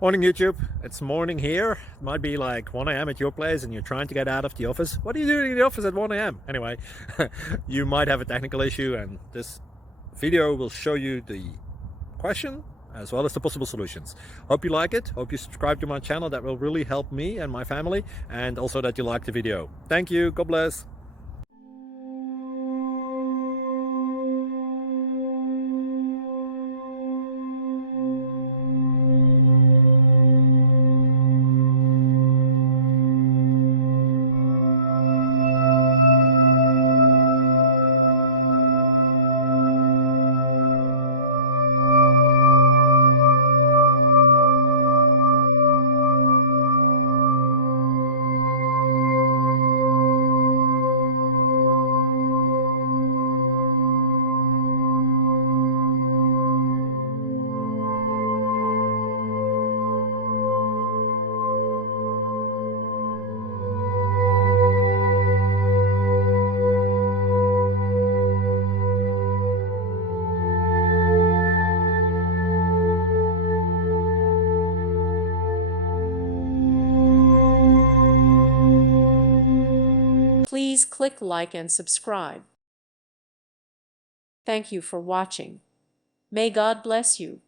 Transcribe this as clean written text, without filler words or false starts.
Morning YouTube, it's morning here. It might be like 1 a.m. at your place and you're trying to get out of the office. What are you doing in the office at 1 a.m.? Anyway, you might have a technical issue and this video will show you the question as well as the possible solutions. Hope you like it, hope you subscribe to my channel. That will really help me and my family, and also that you like the video. Thank you, God bless. Please click like and subscribe. Thank you for watching. May God bless you.